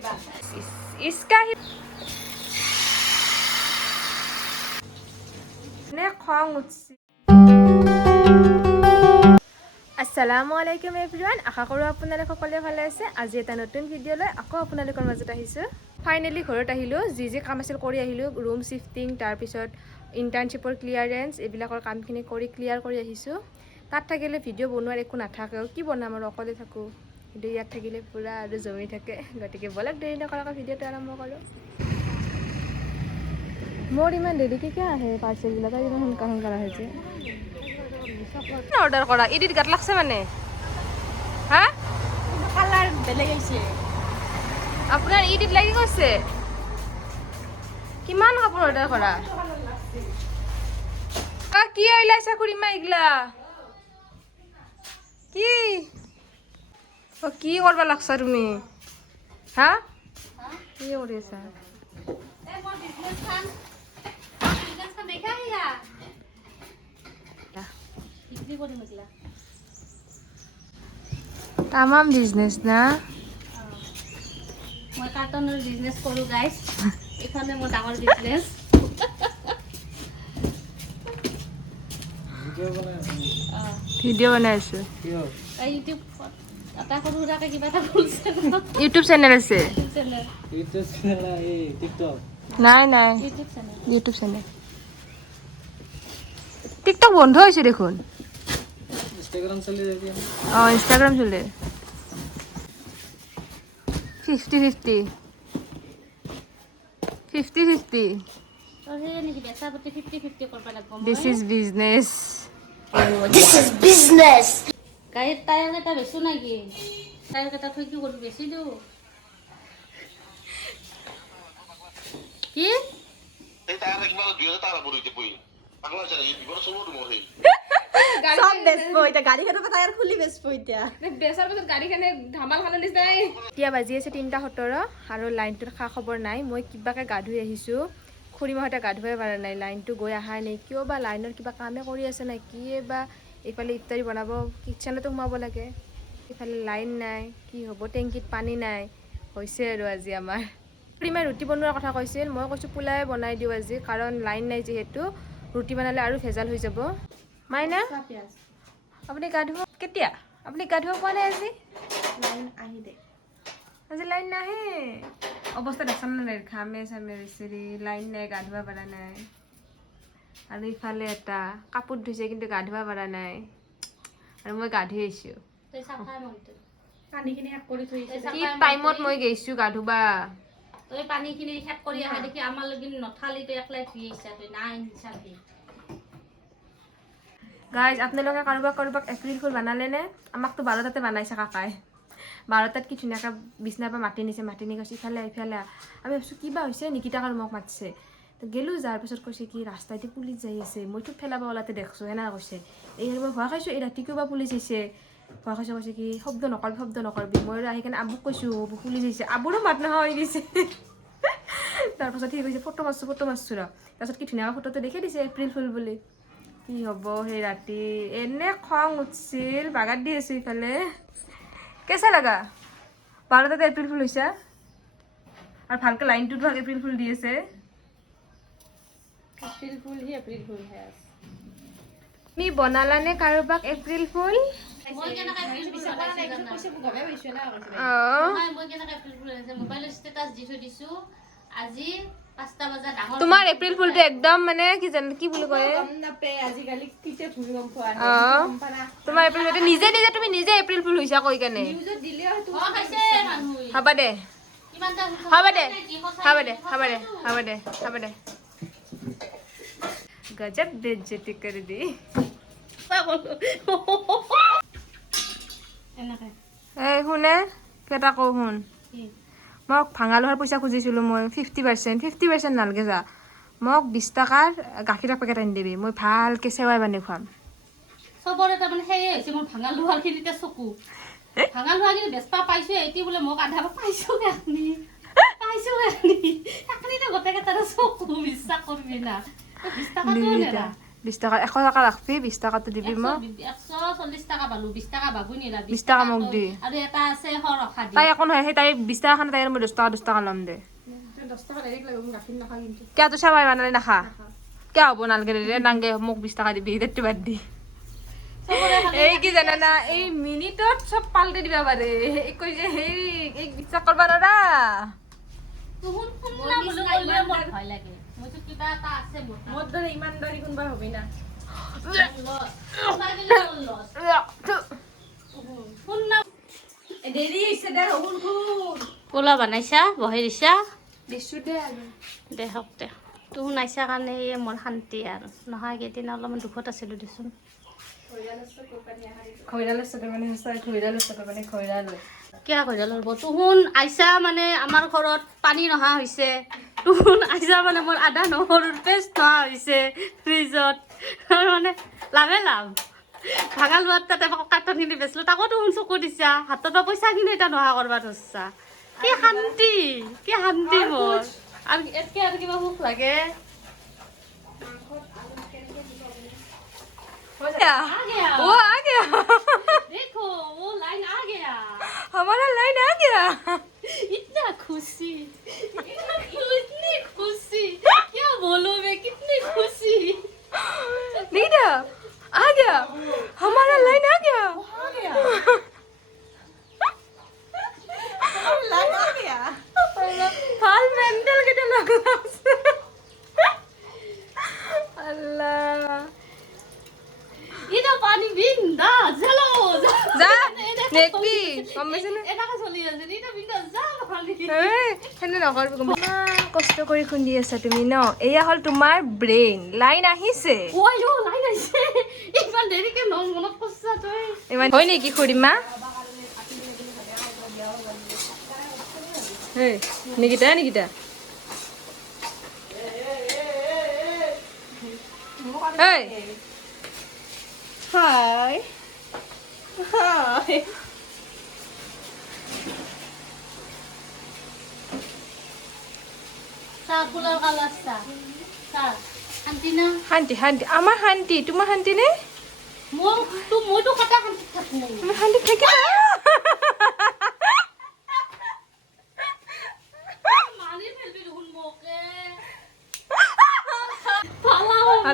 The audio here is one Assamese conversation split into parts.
इसका ही ने খং উঠছে আসসালামু আলাইকুম এভৰিৱান আশা কৰোঁ আপোনালোক সকলোৱে ভালে আছে আজি এটা নতুন ভিডিঅ' লৈ আকৌ আপোনালোকৰ মাজত আহিছোঁ ফাইনেলি ঘৰত আহিলোঁ যি কাম আছিল কৰি আহিলোঁ ৰুম শিফটিং তাৰ পিছত ইন্টাৰ্নশিপৰ ক্লিয়াৰেন্স এইবিলাকৰ কামখিনি কৰি ক্লিয়াৰ কৰি আহিছোঁ তাত থাকিলে ভিডিঅ' বনোৱাৰ একো নাথাকে কি বনাম আৰু অকলে থাকোঁ কিন্তু ইয়াত থাকিলে পুৰা আৰু জমি থাকে গতিকে বলক দেৰি নকৰাকৈ ভিডিঅ'টো আৰম্ভ কৰোঁ মোৰ ইমান দেৰিকৈ কিয় আহে পাৰ্চেলবিলাক ইমান সোনকালে আহিছে অৰ্ডাৰ কৰা এডিট গাত লাগছে মানে হা কালাৰ বেলেগ আহিছে আপোনাৰ এডিট লাগি গৈছে কিমান কাপোৰ অৰ্ডাৰ কৰা কি আইলাইছা খুৰিমা ইগলা কি কি কৰবা লাগছা তুমি হা কি কৰি আছা তামাম বিজনেস না মই কাৰ্টনৰ বিজনেস কৰো গাইস এখানে মই ডাঙৰ বিজনেস ভিডিঅ' বনাইছো ইউটিউব এটা সৰু সুৰাকে কিবা এটা খুলিছে ইউটিউব চেনেল আছে ইউটিউব চেনেল এই টিকটক নাই নাই ইউটিউব চেনেল টিকটক বন্ধ হৈছে দেখোন ইনষ্টাগ্রাম চলে যাবে ইনষ্টাগ্রাম চলে 50-50 তোৰ হে নেকি বেচা প্ৰতি 50-50 কৰবা লাগব দিস ইজ বিজনেস গাড়ীত টায়াৰ এটা বেচো নাকি টায়াৰ এটা থৈ কি কৰিবি বেচি দিও কি এই টায়ার কিবা 2000 টাকা পড়িতে পই পাগল আছে এই বিবর সব তো মরে সব বেচবো এটা গাড়ীখনৰ পৰা টায়াৰ খুলি বেচবো এতিয়া বেচাৰ পাছত গাড়ীখনে ধামাল খালে নিচিনাই এতিয়া বাজি আছে 3:17 আৰু লাইনটোৰ খা খবৰ নাই মই কিবাকে গা ধুই আহিছোঁ খুৰীমাহঁতে গা ধুবই পৰা নাই লাইনটো গৈ অহাই নাই কিয় বা লাইনৰ কিবা কামে কৰি আছে নাই কিয়ে বা এইফালে ইফতাৰী বনাব কিটচেনতো সোমাব লাগে এইফালে লাইন নাই কি হ'ব টেংকিত পানী নাই হৈছে আৰু আজি আমাৰ খুৰীমাই ৰুটি বনোৱাৰ কথা কৈছিল মই কৈছোঁ পোলাই বনাই দিওঁ আজি কাৰণ লাইন নাই যিহেতু ৰুটি বনালে আৰু ভেজাল হৈ যাব মাইনা আপুনি গা ধুব কেতিয়া আপুনি গা ধুব পোৱা নাই আজি লাইন আহি দে আজি লাইন নাহে অৱস্থা দেখা নাই ঘামে চামে বেচেৰি লাইন নাই গা ধুব পৰা নাই আৰু ইফালে এটা কাপোৰ ধুইছে কিন্তু গা ধুব পৰা নাই আৰু মই গা ধুই আহিছোঁ তই চাফা মনটো পানীখিনি শেষ কৰি থৈছে কি টাইমত মই গৈছোঁ গা ধুবা তই পানীখিনি শেষ কৰি আহা দেখি আমাৰ লগি নথালি তই একলাই ধুই আহিছা তই নাই হিচাপে গাইজ আপোনালোকে কাৰোবাক এপ্ৰিল ফুল বনালে নে আমাকতো 12টাতে বনাইছে কাকাই 12টাত কি ধুনীয়াকৈ বিছনাৰ পৰা মাতি নিছে মাতি নি কৈছে ইফালে আমি ভাবিছোঁ কিবা হৈছে নিকিতাক আৰু মোক মাতিছে তো গেলোঁ যাৰ পিছত কৈছে কি ৰাস্তাইদি পুলিচ যাই আছে মইতো ঠেলাব ওলাতে দেখছোঁ সেনেকৈ কৈছে এই মই ভয় খাইছোঁ এই ৰাতি কিয় বা পুলিচ আহিছে ভয় খাইছোঁ কৈছে কি শব্দ নকৰবি মই আৰু আহি কিনে আবুক কৈছোঁ পুলিচ আহিছে আবুৰো মাত নোহোৱা হৈ গৈছে তাৰপাছত সি কৈছে ফটো মাৰছোঁ ৰ তাৰপাছত কি ধুনীয়াকৈ ফটোটো দেখাই দিছে এপ্ৰিল ফুল বুলি কি হ'ব সেই ৰাতি এনে খং উঠিছিল বাগাত দি আছোঁ ইফালে কেঁচা লগা 12টাতে এপ্ৰিল ফুল হৈছে আৰু ভালকৈ লাইনটোতো এপ্ৰিল ফুল দি আছে এপ্ৰিল ফুল হে আছে তুমি বনালানে কাৰোবাক এপ্ৰিল ফুল মই কেনেকৈ এপ্ৰিল ফুল বনাইছোঁ মই কেনেকৈ এপ্ৰিল ফুল বনাইছোঁ মোবাইলৰ ষ্টেটাছ দি থৈ দিছোঁ আজি 5টা বজাত ডাঙৰ তোমাৰ এপ্ৰিল ফুলটো একদম মানে কি বুলি কয় আজিকালি কিতে ভূমিকম্প আহে তোমাৰ এপ্ৰিল ফুলটো তুমি নিজে এপ্ৰিল ফুল হৈছা কৈ কেনে নিউজত দিলেও সেইটো খাইছে মানুহে হ'ব দে গজব বেজ্জতি কৰি দি এনেকৈ এই শুনে কেইটা কওঁ শুন মোক ভাঙা লোহাৰ পইচা খুজিছিলোঁ মই 50% নালাগে যা মোক 20 টকাৰ গাখীৰৰ পেকেট আনি দিবি মই ভালকৈ চেৱাই বান্ধি খুৱাম চবৰে তাৰমানে সেয়ে হৈছে মোৰ ভাঙা লোহাৰখিনিতে চকু ভাঙা লোহাৰখিনি বেচপা পাইছোঁ এতিয়া বোলে মোক আধা পাইছোঁ এখনি এখনিতে গোটেইকেইটাৰে চকু বিশ্বাস কৰিবি না 20 টকাটো নেৰা 20 টকা 100 টকা ৰাখবি 20 টকাটো দিবি মোক 140 টাকা পালো 20 টাকা বাবু নিলা 20 টকা মোক দি আৰু এটা আছে সৰখা দি তাই একো নহয় সেই তাই 20 টকা খানে তাইৰ মই 10 টকা ল'ম দে 10 টকা ডাইৰেক্ট লাগিব মোক গাখীৰ নাখাওঁ কিন্তু কিয় তো চাবাই বানালে নাখা কিয় হ'ব নালগে দে নাংগে মোক 20 টকা দিবি সেইটো বাদ দি এই কি জানা না এই মিনিটত সব পাল্টে দিবা পাৰে এই কৈ যে হেই এই বিশ্বাস কৰবা নৰা তুহুন ফুন্না বলে কইলে মোৰ ভয় লাগে মইতো কিবা এটা আছে মোৰ দৰে ইমানদাৰী কোনবা হবি না দেৰি হৈছে দে হুন পোলা বনাইছা বহে দিছা দিছো দে আৰু দে হওক দে তুহুন আইছা কাৰণে মোৰ শান্তি আৰু নহয় কেইদিন অলপমান দুখত আছিলোঁ দেচোন খৈৰালৰ চকে মানে সঁচাই খৈৰালৰ চকে মানে খৈৰালৈ কিয় কৈ ল'ব তুহুন আইছা মানে আমাৰ ঘৰত পানী নহা হৈছে তুহুন আইছা মানে মোৰ আধা নহৰুৰ পেষ্ট নহা হৈছে ফ্ৰিজত মানে লাভে লাভ ভাঙা লোৱাৰ তাতে কাৰ্টনখিনি বেচিলোঁ তাকো তুহুন চকু দিছা হাতত পইচাখিনি এতিয়া নহা কৰিব ধৰছা কি শান্তি মোৰ আৰু এতকৈ আৰু কিবা সুখ লাগে आ गया वो आ गया देखो वो लाइन आ गया हमारा लाइन आ गया इतना खुशी इतनी खुशी क्या बोलूं मैं कितनी खुशी नीता आ गया हमारा लाइन आ गया লাইন আ গয়া फाल मेंटल के तो लग अल्लाह इधर पानी बिंदा चलो जा नेकबी কমবেছনে এনেকা চলি আছে ইধর বিন্দা যা পানি হেনে নকৰবি ইমান কষ্ট কৰি খুন্দি আছা তুমি ন এয়া হ'ল তোমাৰ ব্ৰেইন লাইন আহিছে ওই ও লাইন আছে ইমান দেৰিকে মনত পছছা তই ইমান হয় নেকি খুড়ীমা হেই নিকিতা হেই হাই হাই চা কুলার কালার চা চা শান্তি না শান্তি আমাৰ শান্তি তোমাৰ শান্তি নে মইতো কথা শান্তি থাকো আমাৰ শান্তি থাকে না মানি ফেলবি দেখোন মোকে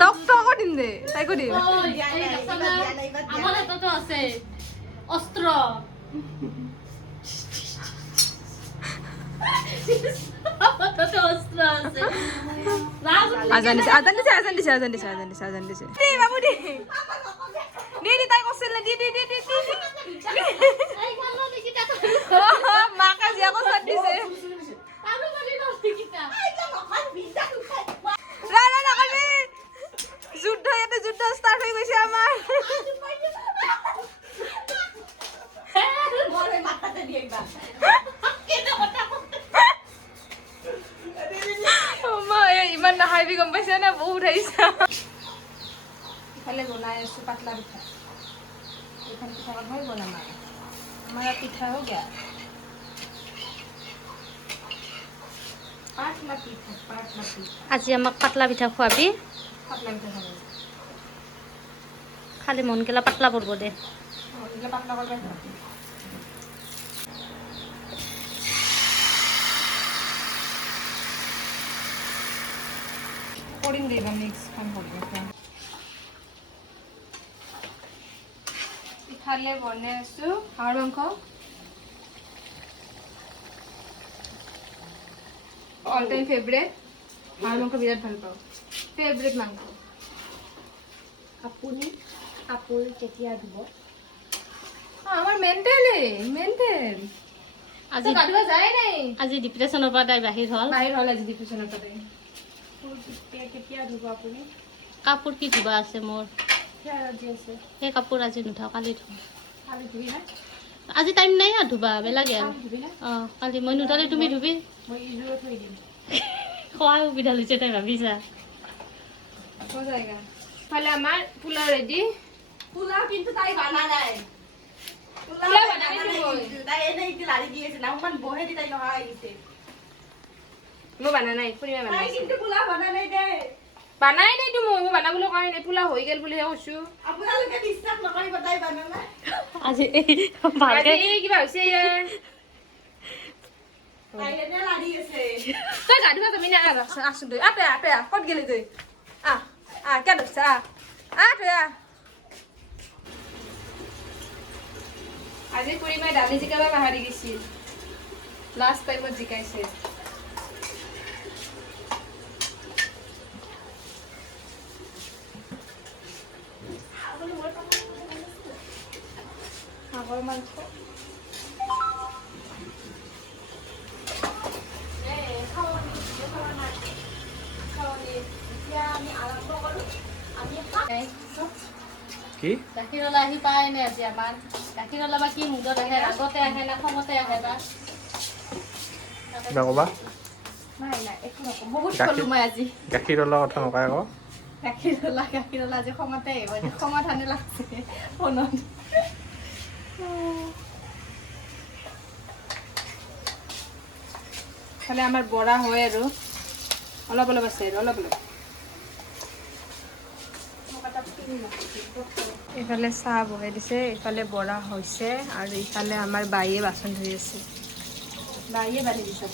টক টক দিম দে তাইকো দিম আমার হাততো আছে অস্ত্র হাততো অস্ত্র আছে আজান দিছে দে বাবু দে তাই কৈছিল দি এই খালো দেখি তা মা কাজি আকৌ চাট দিছে আলু মারি না দেখি তা ৰা নকবি যুদ্ধ ষ্টাৰ্ট হৈ গৈছে আমাৰ মরে মাথাতে দিয়ে একবার ইমান নাখাইবি গম পাইছে না বহুত আহিছা ইফালে বনাই আছো পাতলা পিঠা এইখন পিঠা হৈ গ'ল আমাৰ পিঠা হৈ গয়া পাতলা পিঠা আজি আমাক পাতলা পিঠা খুৱাবি পাতলা পিঠা খাব খালি মন গেলা পাতলা পড়ব দে এগুলো পাতলা করবে করিম দিবা মিক্স খান করবে পিঠালে বনাই আছো হাঁহৰ মাংস অল টাইম ফেভৰেট হাঁহৰ মাংস বিৰাট ভাল পাওঁ ফেভৰেট মাংস আপুনি কাপোৰ কেতিয়া ধুব আমাৰ মেন্টাল আজি কাটবা যায় নাই আজি ডিপ্ৰেছনৰ পৰা তাই বাহিৰ হ'ল বাহিৰ হ'ল আজি ডিপ্ৰেছনৰ পৰা কেতিয়া ধুব আপুনি কাপোৰ কি ধুবা আছে মোৰ আজি আছে সেই কাপোৰ আজি নুঠাওঁ কালি ধুম কালি ধুবি না আজি টাইম নাই আৰু ধুবা বেলা গেল ধুবি না অঁ কালি মই নুঠালে তুমি ধুবি মই ইজুৰত থৈ দিম খোৱাৰ সুবিধা লৈছে তাই ভাবিছা হৈ যায়গা তাহলে আমার পোলাও রেডি পোলাও কিন্তু তাই বানা নাই পোলাও বানাইছো মই তাই এনে ইতি লাড়ি দিয়েছে না মান বহে দি তাই নহা হইছে মই বানা নাই ফুরিমা তাই বানাইছে কিন্তু পোলাও বানা নাই দে বানাই নাই তো মই বানাবলৈ কোৱা নাই পোলা হৈ গেল বুলিহে কৈছো আপোনালোকে বিশ্বাস নকৰিব তাই বানালে আজি এই ভালকে আজি এই কিবা হৈছে তাই এনে লাগি আছে তই গা ধুৱা তুমি না আছো তই তই ক'ত গেলি তই কে ধৰছা তই আজি খুৰীমাই দালি জিকাব পাহৰি গৈছিল লাষ্ট টাইমত জিকাইছে হাঁহৰ মাংস কি গাখীৰলা আহি পাই নে আজি আমাৰ গাখীৰলা বা কি মুদত আহে আগতে আহে না খঙতে আহে বা কিবা ক'বা নাই একো নকওঁ বহুত গাখীৰ- ক'লো মই আজি গাখীৰৱালা কথা নকয় আকৌ গাখীৰলা আজি খঙতে আহিব আজি খঙত হানে লাগছে ফোনত খালি আমাৰ বৰা হয় আৰু অলপ অলপ আছে আৰু অলপ অলপ ইফালে চাহ বহাই দিছে ইফালে বৰা হৈছে আৰু ইফালে আমাৰ বায়ে বাচন ধুই আছে বায়ে বান্ধি দিছে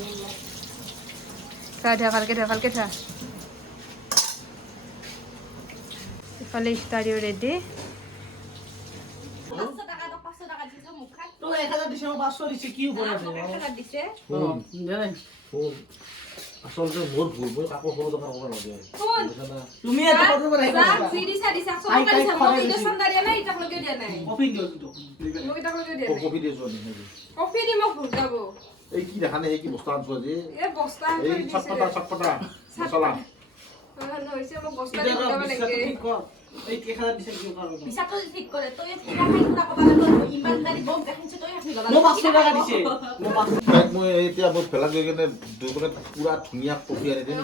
ধোৱা ভালকে ধোৱা ইফালে ইফতাৰিও ৰেডি আচলতে মোৰ ভুল মই কাকো সৰু দোকান কৰিব লাগে তুমি এটা কৰিব লাগিব কপি দি যোৱা এই কি দেখা নাই এই কি বস্তা আনছো আজি এই চটপটা মছলা এই কেখানা দিছে কি কৰিব পিছাটো ঠিক কৰে তই কিবা খাই কিবা কবা লাগিব ইমানদাৰি বম দেখিছ তই খাই লবা মই 500 টাকা দিছে মই এতিয়া মই ফেলা গৈ কেনে দুপৰে পুৰা ধুনীয়া কফি আনি দিম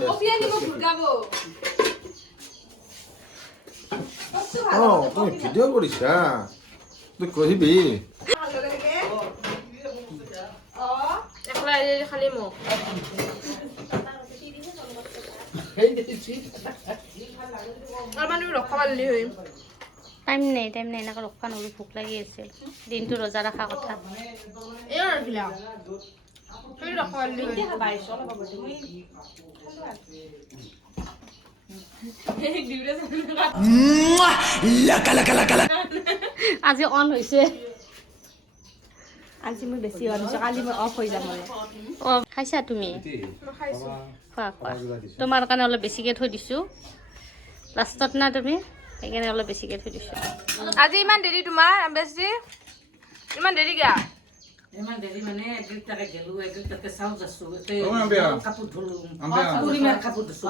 তুমি ভিডিঅ' কৰিছা তুই কহিবি খালি মোক টাইম নাই এনেকৈ ৰখা নহ'লে ভোক লাগি আছিল দিনটো ৰোজা ৰখা কথা আজি অন হৈছে আজি মই বেছি হোৱা নিছো কালি মই অফ হৈ যাম খাইছা তুমি খোৱা তোমাৰ কাৰণে অলপ বেছিকৈ থৈ দিছোঁ লাষ্টত না তুমি সেইকাৰণে অলপ বেছিকৈ থৈ দিছোঁ আজি ইমান দেৰি তোমাৰ বেছি ইমান দেৰি কিয়া ইমান দেৰি মানে একদিন তাকে গেলো একদিন তাকে চাউল যাচ্ছো কাপোৰ ধুলো কাপোৰ ধুছো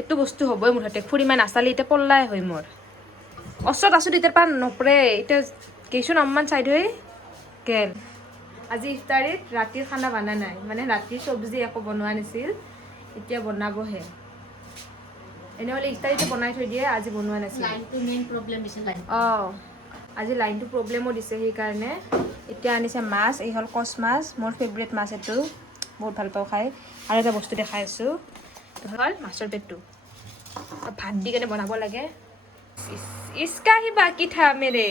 এইটো বস্তু হ'বই মুঠতে খুৰীমাই নাচালি এতিয়া পল্লাই হয় মোৰ ওচৰত আছো এতিয়া পান নপৰে এতিয়া কেইচোন আমমান চাইড হৈ গেল আজি ইফতাৰীত ৰাতিৰ খানা বনা নাই মানে ৰাতিৰ চব্জি একো বনোৱা নাছিল এতিয়া বনাবহে এনেহ'লে ইফতাৰীতে বনাই থৈ দিয়ে আজি বনোৱা নাছিল লাইনটো মেইন প্ৰব্লেম দিছে আজি লাইনটো প্ৰব্লেমো দিছে সেইকাৰণে এতিয়া আনিছে মাছ এই হ'ল কচ মাছ মোৰ ফেভৰেট মাছ এইটো বহুত ভাল পাওঁ খাই আৰু এটা বস্তু দেখাই আছোঁ এইটো হ'ল মাছৰ পেটটো ভাত দি কেনে বনাব লাগে ইচকা হি বাকি থা মেৰে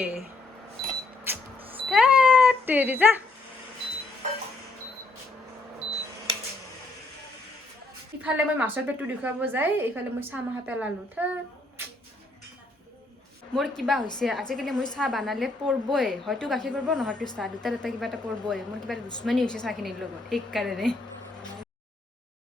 তেৰি যা ইফালে মই মাছৰ পেটটো দেখুৱাব যায় এইফালে মই চাহ মাহা পেলালোঁ মোৰ কিবা হৈছে আজিকালি মই চাহ বনালে পৰবই হয়তো গাখীৰ পৰব নহয়তো চাহ দুটা কিবা এটা পৰবই মোৰ কিবা এটা দুশ্মনী হৈছে চাহখিনিৰ লগত সেইকাৰণে